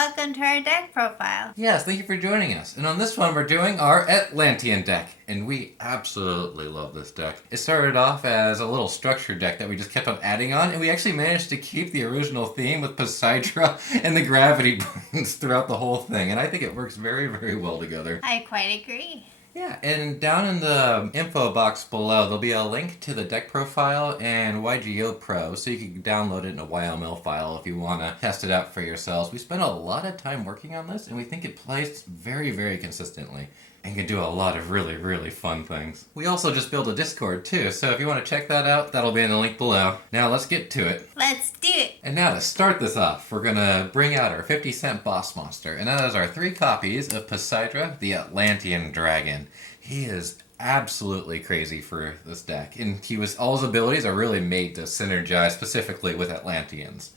welcome to our deck profile. Yes, thank you for joining us. And on this one, we're doing our Atlantean deck. And we absolutely love this deck. It started off as a little structure deck that we just kept on adding on, and we actually managed to keep the original theme with Poseidra and the gravity points throughout the whole thing. And I think it works very, very well together. I quite agree. Yeah, and down in the info box below, there'll be a link to the deck profile and YGO Pro, so you can download it in a YML file if you want to test it out for yourselves. We spent a lot of time working on this, and we think it plays very, very consistently and can do a lot of really, really fun things. We also just built a Discord too, so if you want to check that out, that'll be in the link below. Now let's get to it. Let's do it. And now to start this off, we're going to bring out our 50-cent boss monster, and that is our 3 copies of Poseidra, the Atlantean Dragon. He is absolutely crazy for this deck, and all his abilities are really made to synergize specifically with Atlanteans.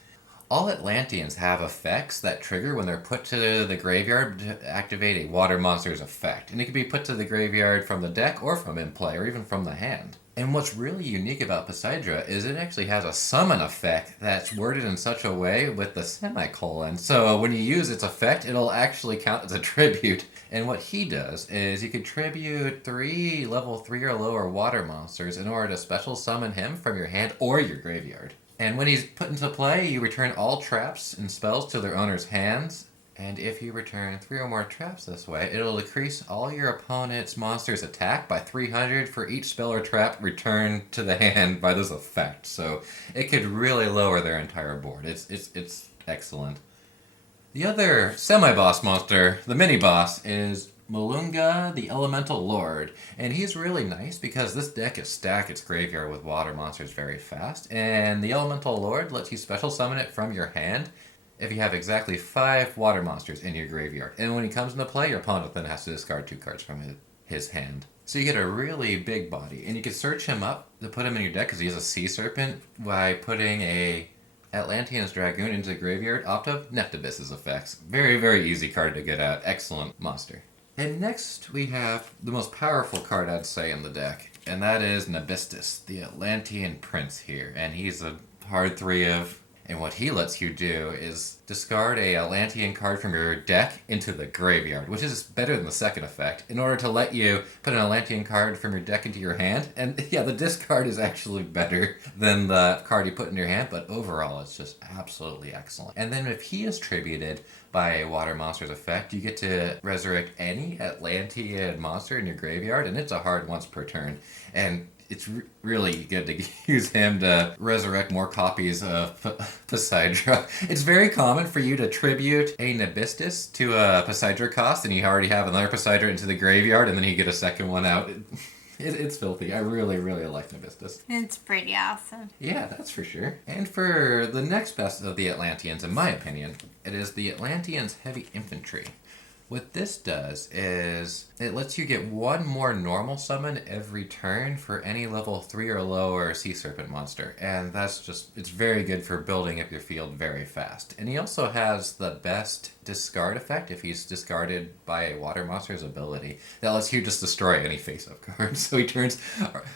All Atlanteans have effects that trigger when they're put to the graveyard to activate a water monster's effect. And it can be put to the graveyard from the deck or from in play or even from the hand. And what's really unique about Poseidra is it actually has a summon effect that's worded in such a way with the semicolon. So when you use its effect, it'll actually count as a tribute. And what he does is you can tribute 3 level 3 or lower water monsters in order to special summon him from your hand or your graveyard. And when he's put into play, you return all traps and spells to their owner's hands. And if you return 3 or more traps this way, it'll decrease all your opponent's monster's attack by 300 for each spell or trap returned to the hand by this effect. So it could really lower their entire board. It's excellent. The other semi-boss monster, the mini-boss, is Malunga, the Elemental Lord, and he's really nice because this deck is stacked its graveyard with water monsters very fast, and the Elemental Lord lets you special summon it from your hand if you have exactly 5 water monsters in your graveyard. And when he comes into play, your opponent then has to discard 2 cards from his hand. So you get a really big body, and you can search him up to put him in your deck because he has a Sea Serpent by putting a Atlantean Dragon into the graveyard off of Nibistas effects. Very, very easy card to get at. Excellent monster. And next we have the most powerful card I'd say in the deck, and that is Nibistas, the Atlantean Prince here. And he's a hard 3 of, and what he lets you do is discard a Atlantean card from your deck into the graveyard, which is better than the second effect, in order to let you put an Atlantean card from your deck into your hand. And yeah, the discard is actually better than the card you put in your hand, but overall it's just absolutely excellent. And then if he is tributed by a water monster's effect, you get to resurrect any Atlantean monster in your graveyard, and it's a hard once per turn. And it's really good to use him to resurrect more copies of Poseidra. It's very common for you to tribute a Nibistas to a Poseidra cost, and you already have another Poseidra into the graveyard, and then you get a second one out. It's filthy. I really, really like Nibistas. It's pretty awesome. Yeah, that's for sure. And for the next best of the Atlanteans, in my opinion, it is the Atlanteans Heavy Infantry. What this does is it lets you get 1 more normal summon every turn for any level 3 or lower Sea Serpent monster. And it's very good for building up your field very fast. And he also has the best discard effect if he's discarded by a water monster's ability. That lets you just destroy any face-up card. So he turns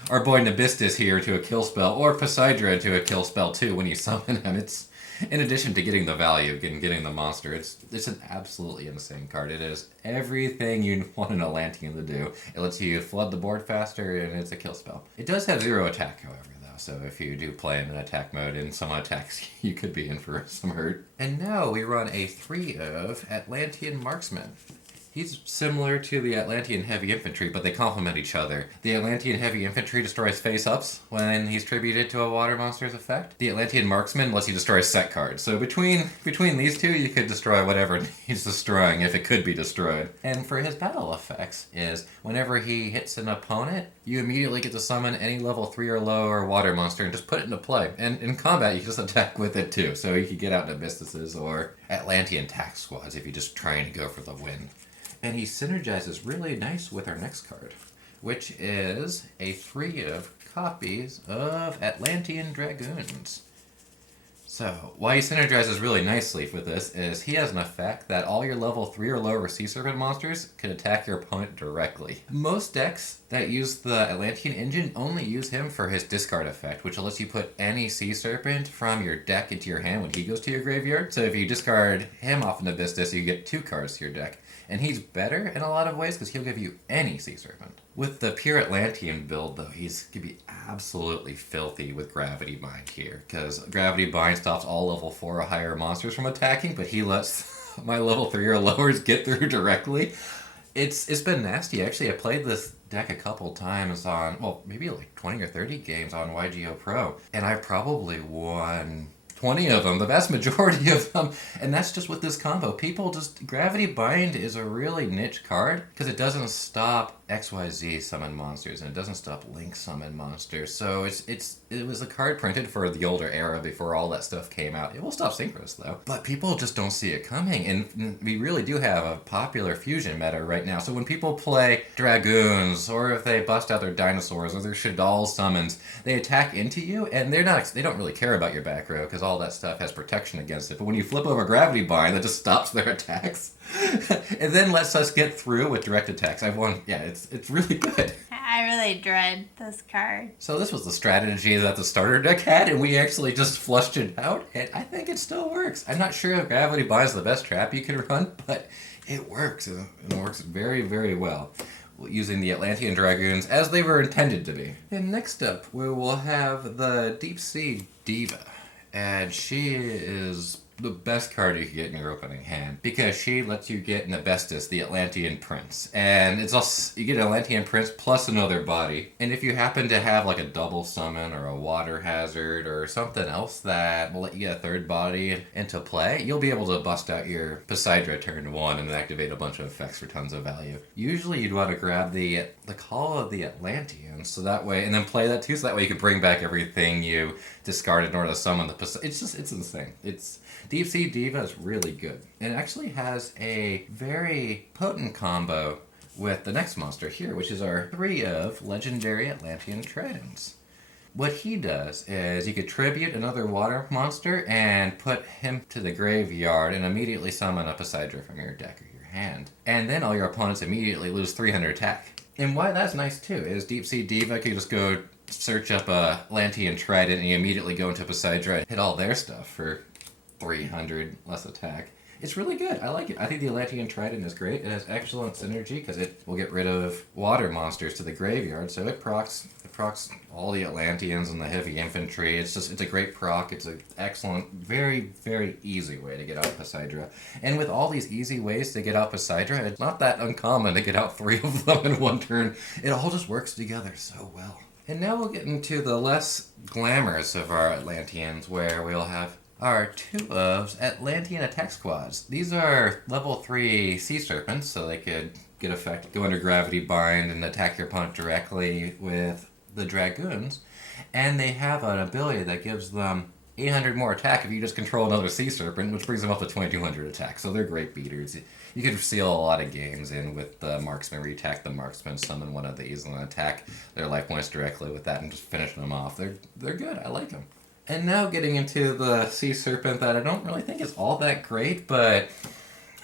our boy Nibistas here to a kill spell, or Poseidra into a kill spell too when you summon him. It's in addition to getting the value and getting the monster, it's an absolutely insane card. It is everything you want an Atlantean to do. It lets you flood the board faster, and it's a kill spell. It does have 0 attack, however, though, so if you do play him in attack mode and someone attacks, you could be in for some hurt. And now we run a 3 of Atlantean Marksman. He's similar to the Atlantean Heavy Infantry, but they complement each other. The Atlantean Heavy Infantry destroys face-ups when he's tributed to a water monster's effect. The Atlantean Marksman lets you destroy set cards. So between these two, you could destroy whatever he's destroying if it could be destroyed. And for his battle effects is, whenever he hits an opponent, you immediately get to summon any level 3 or lower water monster and just put it into play. And in combat, you can just attack with it too. So you could get out Nibistas or Atlantean tax squads if you're just trying to go for the win. And he synergizes really nice with our next card, which is a 3 of copies of Atlantean Dragoons. So, why he synergizes really nicely with this is he has an effect that all your level 3 or lower Sea Serpent monsters can attack your opponent directly. Most decks that use the Atlantean engine only use him for his discard effect, which lets you put any Sea Serpent from your deck into your hand when he goes to your graveyard. So if you discard him off an Nibistas, you get 2 cards to your deck. And he's better in a lot of ways because he'll give you any Sea Serpent. With the pure Atlantean build, though, he's going to be absolutely filthy with Gravity Bind here. Because Gravity Bind stops all level 4 or higher monsters from attacking, but he lets my level 3 or lowers get through directly. It's been nasty. Actually, I played this deck a couple times on, well, maybe like 20 or 30 games on YGO Pro. And I probably won 20 of them, the vast majority of them, and that's just with this combo. People just, Gravity Bind is a really niche card because it doesn't stop XYZ summon monsters and it doesn't stop Link summon monsters. So it was a card printed for the older era before all that stuff came out. It will stop Synchros though, but people just don't see it coming, and we really do have a popular fusion meta right now. So when people play Dragoons, or if they bust out their dinosaurs or their Shadal summons, they attack into you, and they don't really care about your back row because all that stuff has protection against it. But when you flip over Gravity Bind, that just stops their attacks. And then lets us get through with direct attacks. I've won. Yeah, it's really good. I really dread this card. So this was the strategy that the starter deck had, and we actually just flushed it out, and I think it still works. I'm not sure if Gravity Bind is the best trap you can run, but it works. It works very, very well, using the Atlantean Dragoons as they were intended to be. And next up, we will have the Deep Sea Diva, and she is the best card you can get in your opening hand because she lets you get Nibistas, the Atlantean Prince, and it's also, you get an Atlantean Prince plus another body, and if you happen to have like a double summon or a water hazard or something else that will let you get a third body into play, you'll be able to bust out your Poseidra turn 1 and activate a bunch of effects for tons of value. Usually you'd want to grab the Call of the Atlanteans, so that way, and then play that too, so that way you can bring back everything you discarded in order to summon the Poseidra. It's insane. Deep Sea Diva is really good. It actually has a very potent combo with the next monster here, which is our 3 of legendary Atlantean Tridents. What he does is you could tribute another water monster and put him to the graveyard and immediately summon a Poseidra from your deck or your hand. And then all your opponents immediately lose 300 attack. And why that's nice too is Deep Sea Diva can just go search up a Atlantean Trident and you immediately go into Poseidra and hit all their stuff for 300 less attack. It's really good. I like it. I think the Atlantean Trident is great. It has excellent synergy because it will get rid of water monsters to the graveyard, so it procs all the Atlanteans and the heavy infantry. It's a great proc. It's an excellent, very, very easy way to get out Poseidra. And with all these easy ways to get out Poseidra, it's not that uncommon to get out 3 of them in one turn. It all just works together so well. And now we'll get into the less glamorous of our Atlanteans, where we'll have are 2 of Atlantean attack squads. These are level 3 Sea Serpents, so they could get effect, go under Gravity Bind, and attack your opponent directly with the Dragoons. And they have an ability that gives them 800 more attack if you just control another Sea Serpent, which brings them up to 2200 attack. So they're great beaters. You could seal a lot of games in with the Marksman, where you attack the Marksman, summon one of these, and then attack their life points directly with that and just finish them off. They're good. I like them. And now getting into the Sea Serpent that I don't really think is all that great, but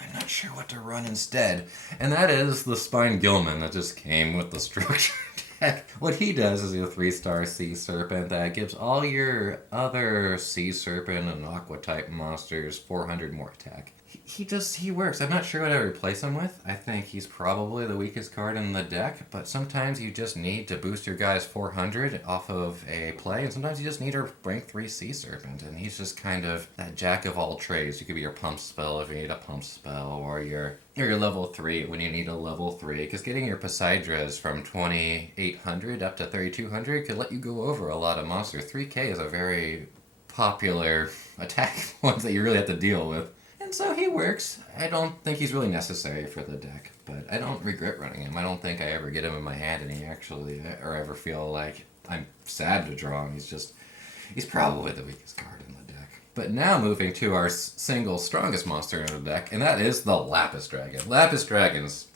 I'm not sure what to run instead. And that is the Spine Gilman that just came with the structure deck. What he does is a 3-star Sea Serpent that gives all your other Sea Serpent and Aqua type monsters 400 more attack. He works. I'm not sure what I replace him with. I think he's probably the weakest card in the deck, but sometimes you just need to boost your guys 400 off of a play, and sometimes you just need to rank 3 Sea Serpent, and he's just kind of that jack of all trades. You could be your pump spell if you need a pump spell, or your level 3 when you need a level 3, because getting your Poseidras from 2800 up to 3200 could let you go over a lot of monsters. 3k is a very popular attack ones that you really have to deal with. So he works. I don't think he's really necessary for the deck, but I don't regret running him. I don't think I ever get him in my hand and he actually, or ever feel like I'm sad to draw him. He's probably the weakest card in the deck. But now moving to our single strongest monster in the deck, and that is the Lapis Dragon. Lapis Dragon's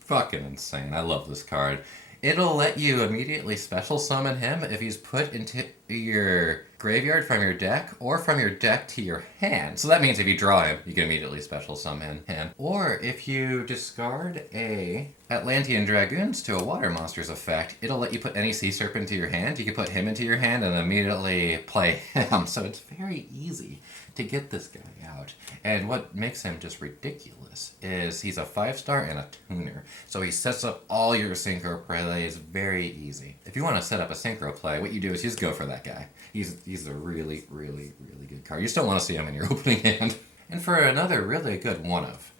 fucking insane. I love this card. It'll let you immediately special summon him if he's put into your graveyard from your deck or from your deck to your hand. So that means if you draw him, you can immediately special summon him. Or if you discard a Atlantean Dragoons to a Water Monsters effect, it'll let you put any Sea Serpent into your hand. You can put him into your hand and immediately play him. So it's very easy to get this guy out. And what makes him just ridiculous is he's a 5-star and a tuner. So he sets up all your synchro plays very easy. If you want to set up a synchro play, what you do is you just go for that guy. He's a really, really, really good card. You still want to see him in your opening hand. And for another really good one-of,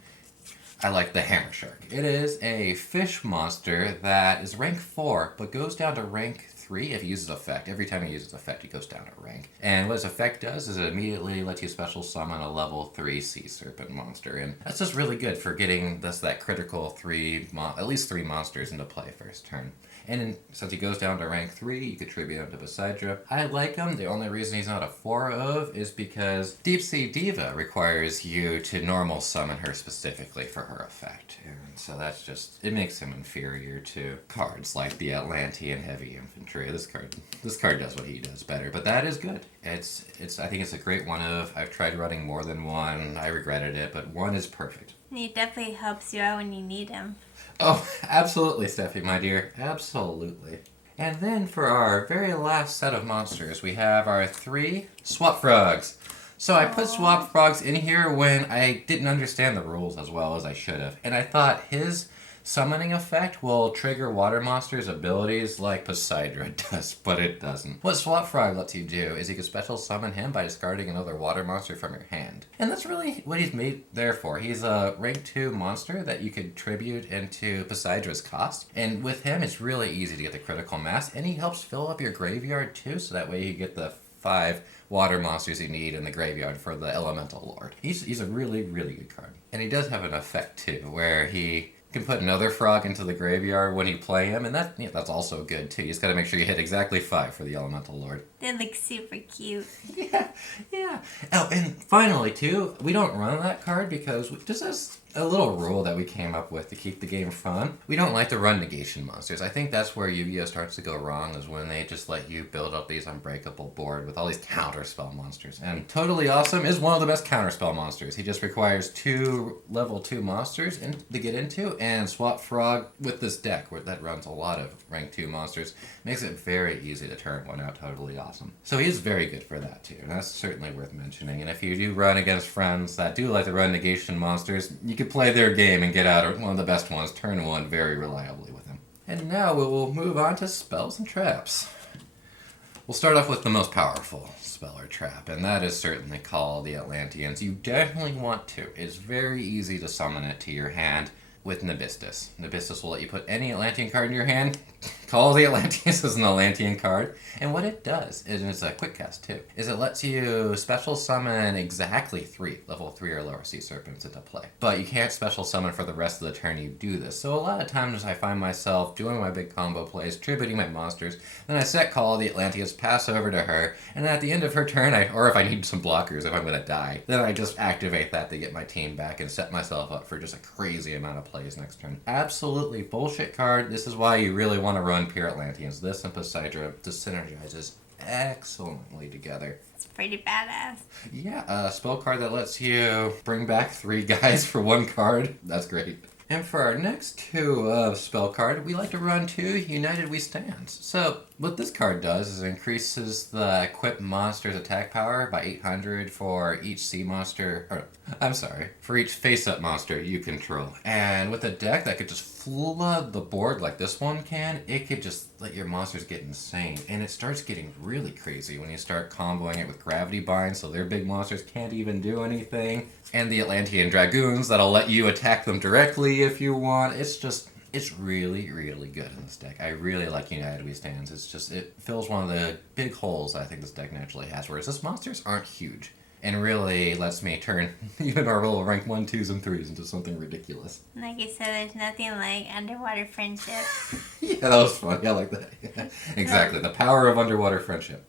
I like the Hammer Shark. It is a fish monster that is rank 4, but goes down to rank 3 if he uses effect. Every time he uses effect, he goes down a rank. And what his effect does is it immediately lets you special summon a level 3 Sea Serpent monster. And that's just really good for getting that critical at least 3 monsters into play first turn. And since he goes down to rank 3, you could tribute him to Poseidra. I like him. The only reason he's not a 4 of is because Deep Sea Diva requires you to normal summon her specifically for her effect. And so that's just, it makes him inferior to cards like the Atlantean Heavy Infantry. This card does what he does better, but that is good. I think it's a great one-of. I've tried running more than one. I regretted it, but 1 is perfect. He definitely helps you out when you need him. Oh, absolutely, Steffi, my dear. Absolutely. And then for our very last set of monsters, we have our 3 Swap Frogs. So I put Swap Frogs in here when I didn't understand the rules as well as I should have. And I thought his summoning effect will trigger water monsters' abilities like Poseidra does, but it doesn't. What Swap Frog lets you do is you can special summon him by discarding another water monster from your hand. And that's really what he's made there for. He's a rank 2 monster that you could tribute into Poseidra's cost. And with him, it's really easy to get the critical mass, and he helps fill up your graveyard too, so that way you get the 5 water monsters you need in the graveyard for the Elemental Lord. He's a really, really good card. And he does have an effect too, where he can put another frog into the graveyard when you play him, and that's also good too. You just gotta make sure you hit exactly 5 for the Elemental Lord. They look super cute. Yeah. Oh, and finally too, we don't run that card because just as a little rule that we came up with to keep the game fun, we don't like to run negation monsters. I think that's where Yu-Gi-Oh! Starts to go wrong, is when they just let you build up these unbreakable board with all these counterspell monsters. And Totally Awesome is one of the best counterspell monsters. He just requires 2 level 2 monsters to get into, and Swap Frog with this deck that runs a lot of rank 2 monsters makes it very easy to turn one out Totally Awesome. So he is very good for that too, and that's certainly worth mentioning. And if you do run against friends that do like to run negation monsters, you can play their game and get out one of the best ones, turn 1 very reliably with him. And now we will move on to spells and traps. We'll start off with the most powerful spell or trap, and that is certainly called the Atlanteans. You definitely want to. It's very easy to summon it to your hand with Nibistas. Nibistas will let you put any Atlantean card in your hand, call the Atlanteans as an Atlantean card, and what it does, and it's a quick cast too, is it lets you special summon exactly 3 level 3 or lower Sea Serpents into play. But you can't special summon for the rest of the turn you do this. So a lot of times I find myself doing my big combo plays, tributing my monsters, then I set call the Atlanteans, pass over to her, and at the end of her turn, or if I need some blockers, if I'm going to die, then I just activate that to get my team back and set myself up for just a crazy amount of plays next turn. Absolutely bullshit card. This is why you really want to run pure Atlanteans. This and Poseidra just synergizes excellently together. It's pretty badass. Yeah, a spell card that lets you bring back 3 guys for 1 card. That's great. And for our next 2 spell card, we like to run 2 United We Stand. So what this card does is it increases the equipped monster's attack power by 800 for each for each face-up monster you control. And with a deck that could just flood the board like this one can, it could just let your monsters get insane. And it starts getting really crazy when you start comboing it with Gravity Bind, so their big monsters can't even do anything. And the Atlantean Dragoons that'll let you attack them directly if you want. It's really, really good in this deck. I really like United We Stands. It fills one of the big holes I think this deck naturally has, whereas this monsters aren't huge. And really lets me turn even our little rank 1, 2s, and 3s into something ridiculous. Like I said, there's nothing like underwater friendship. Yeah, that was fun. I like that. Exactly. The power of underwater friendship.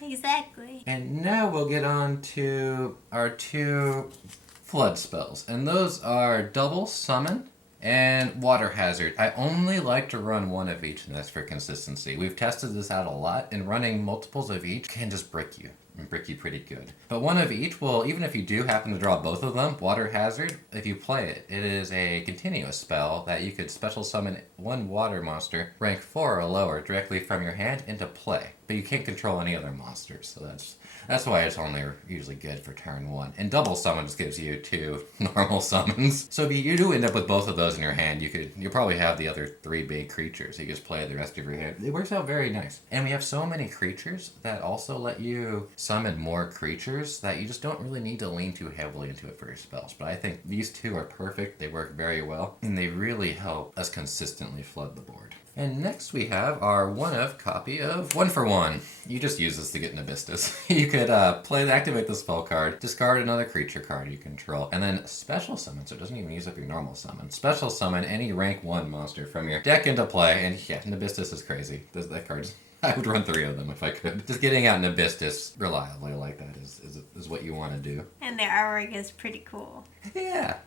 Exactly. And now we'll get on to our 2 flood spells. And those are Double Summon And Water Hazard. I only like to run one of each in this for consistency. We've tested this out a lot, and running multiples of each can just brick you. And brick you pretty good. But one of each will, even if you do happen to draw both of them, Water Hazard, if you play it, it is a continuous spell that you could special summon one water monster, rank 4 or lower, directly from your hand into play. But you can't control any other monsters, so that's why it's only usually good for turn 1. And double summons gives you 2 normal summons. So if you do end up with both of those in your hand, you'll probably have the other 3 big creatures. You just play the rest of your hand. It works out very nice. And we have so many creatures that also let you summon more creatures that you just don't really need to lean too heavily into it for your spells. But I think these 2 are perfect. They work very well. And they really help us consistently flood the board. And next we have our one-of copy of 1-for-1. You just use this to get Nibistas. You could activate the spell card, discard another creature card you control, and then special summon, so it doesn't even use up your normal summon. Special summon any rank 1 monster from your deck into play, and yeah, Nibistas is crazy. That card's... I would run 3 of them if I could. Just getting out Nibistas reliably like that is what you want to do. And their artwork is pretty cool. Yeah.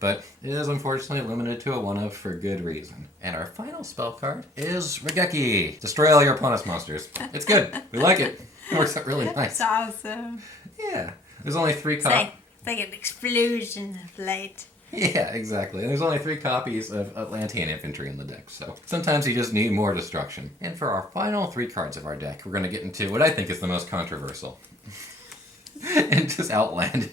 But it is unfortunately limited to a 1-of for good reason. And our final spell card is Regeki. Destroy all your opponent's monsters. It's good. We like it. It works out really nice. It's awesome. Yeah. There's only 3 copies. It's like an explosion of light. Yeah, exactly. And there's only 3 copies of Atlantean infantry in the deck, so sometimes you just need more destruction. And for our final 3 cards of our deck, we're going to get into what I think is the most controversial and just outlandish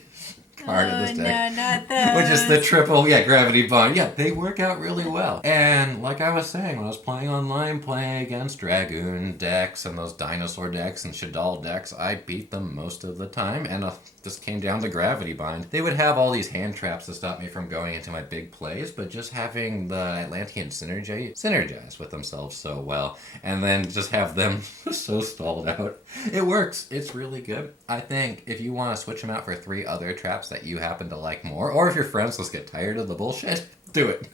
card of this deck. No, not those. Which is the triple, gravity bond. Yeah, they work out really well. And like I was saying, when I was playing online, playing against Dragoon decks and those dinosaur decks and Shadal decks, I beat them most of the time. And this came down to gravity bind. They would have all these hand traps to stop me from going into my big plays, but just having the Atlanteans synergize with themselves so well, and then just have them so stalled out. It works. It's really good. I think if you want to switch them out for 3 other traps that you happen to like more, or if your friends just get tired of the bullshit, do it.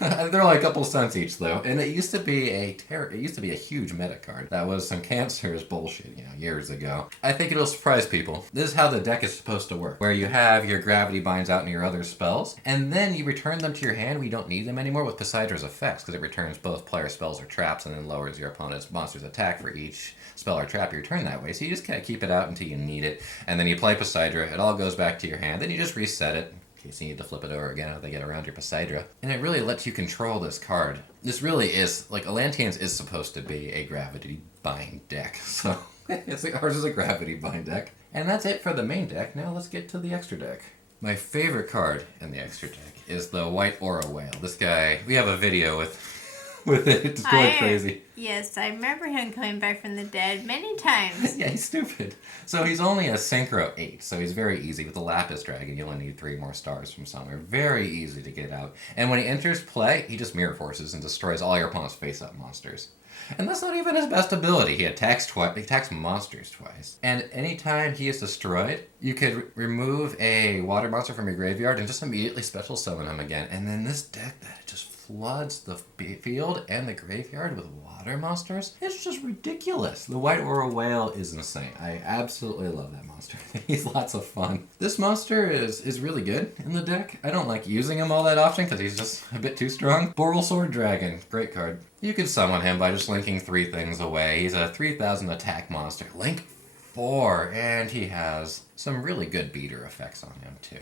They're like a couple cents each though, and it used to be a huge meta card. That was some cancerous bullshit, years ago. I think it'll surprise people. This is how the deck is supposed to work, where you have your gravity binds out in your other spells, and then you return them to your hand when you don't need them anymore with Poseidra's effects, because it returns both player spells or traps and then lowers your opponent's monster's attack for each spell or trap you return that way. So you just kind of keep it out until you need it, and then you play Poseidra, it all goes back to your hand, then you just reset it, in case you need to flip it over again if they get around your Poseidra. And it really lets you control this card. This really is, Atlanteans is supposed to be a gravity bind deck, so ours is a gravity bind deck. And that's it for the main deck. Now let's get to the extra deck. My favorite card in the extra deck is the White Aura Whale. This guy, we have a video with it. It's going crazy. Yes, I remember him coming back from the dead many times. Yeah, he's stupid. So he's only a Synchro 8, so he's very easy. With the Lapis Dragon, you only need 3 more stars from somewhere. Very easy to get out. And when he enters play, he just mirror forces and destroys all your opponent's face-up monsters. And that's not even his best ability. He attacks twice. He attacks monsters twice. And anytime he is destroyed, you could remove a water monster from your graveyard and just immediately special summon him again. And then this deck that just floods the field and the graveyard with water monsters, it's just ridiculous. The White Aura Whale is insane. I absolutely love that monster. He's lots of fun. This monster is really good in the deck. I don't like using him all that often because he's just a bit too strong. Boral Sword Dragon, great card. You can summon him by just linking 3 things away. He's a 3,000 attack monster. Link 4, and he has some really good beater effects on him too.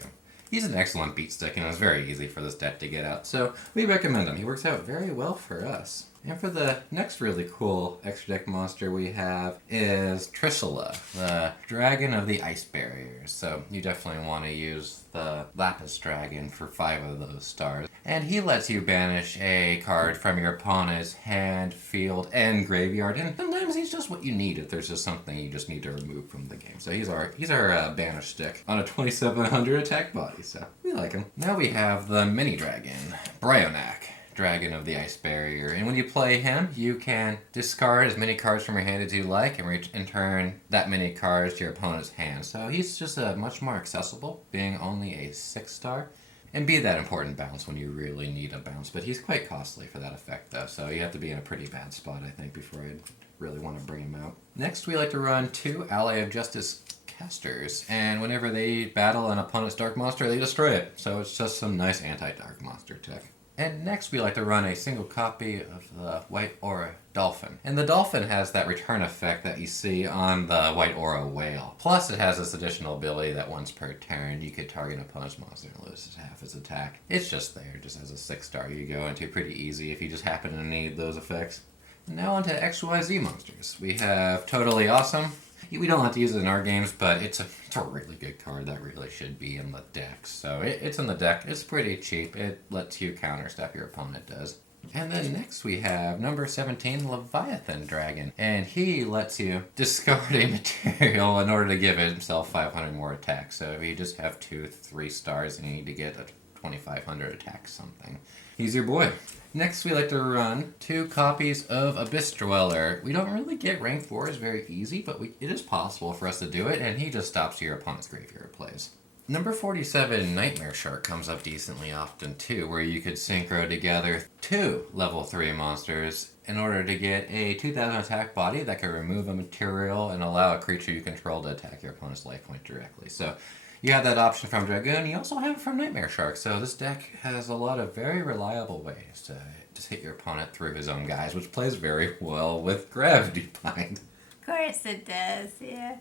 He's an excellent beat stick, and it's very easy for this deck to get out, so we recommend him. He works out very well for us. And for the next really cool extra deck monster we have is Trishula, the Dragon of the Ice Barriers. So you definitely want to use the Lapis Dragon for 5 of those stars. And he lets you banish a card from your opponent's hand, field, and graveyard. And sometimes he's just what you need if there's just something you just need to remove from the game. So he's our banish stick on a 2700 attack body, so we like him. Now we have the mini dragon, Bryonak, Dragon of the Ice Barrier. And when you play him, you can discard as many cards from your hand as you like and return that many cards to your opponent's hand. So he's just much more accessible, being only a 6-star. And be that important bounce when you really need a bounce. But he's quite costly for that effect, though. So you have to be in a pretty bad spot, I think, before I'd really want to bring him out. Next, we like to run 2 Ally of Justice casters, and whenever they battle an opponent's dark monster, they destroy it. So it's just some nice anti-dark monster tech. And next we like to run a single copy of the White Aura Dolphin. And the Dolphin has that return effect that you see on the White Aura Whale. Plus it has this additional ability that once per turn you could target an opponent's monster and lose half its attack. It's just there, just as a 6-star you go into pretty easy if you just happen to need those effects. And now on to Xyz Monsters. We have Totally Awesome. We don't have to use it in our games, but it's a really good card that really should be in the deck. So it's in the deck. It's pretty cheap. It lets you counter stuff your opponent does. And then next we have number 17, Leviathan Dragon. And he lets you discard a material in order to give himself 500 more attack. So if you just have 2-3 stars and you need to get a 2500 attack something, he's your boy. Next, we like to run 2 copies of Abyss Dweller. We don't really get rank 4s very easy, but it is possible for us to do it, and he just stops your opponent's graveyard plays. Number 47, Nightmare Shark, comes up decently often too, where you could synchro together 2 level 3 monsters in order to get a 2000 attack body that can remove a material and allow a creature you control to attack your opponent's life point directly. So you have that option from Dragoon. You also have it from Nightmare Shark. So this deck has a lot of very reliable ways to just hit your opponent through his own guys, which plays very well with Gravity Bind. Of course it does, yeah.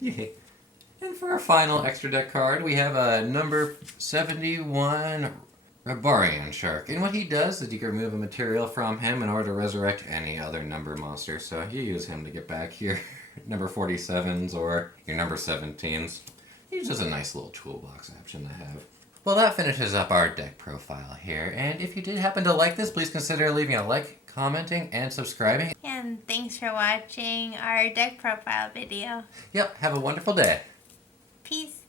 Yeah. And for our final extra deck card, we have a number 71 Bryonak Shark. And what he does is you can remove a material from him in order to resurrect any other number monster. So you use him to get back your number 47s or your number 17s. It's just a nice little toolbox option to have. Well, that finishes up our deck profile here, and if you did happen to like this, please consider leaving a like, commenting, and subscribing. And thanks for watching our deck profile video. Yep, have a wonderful day. Peace.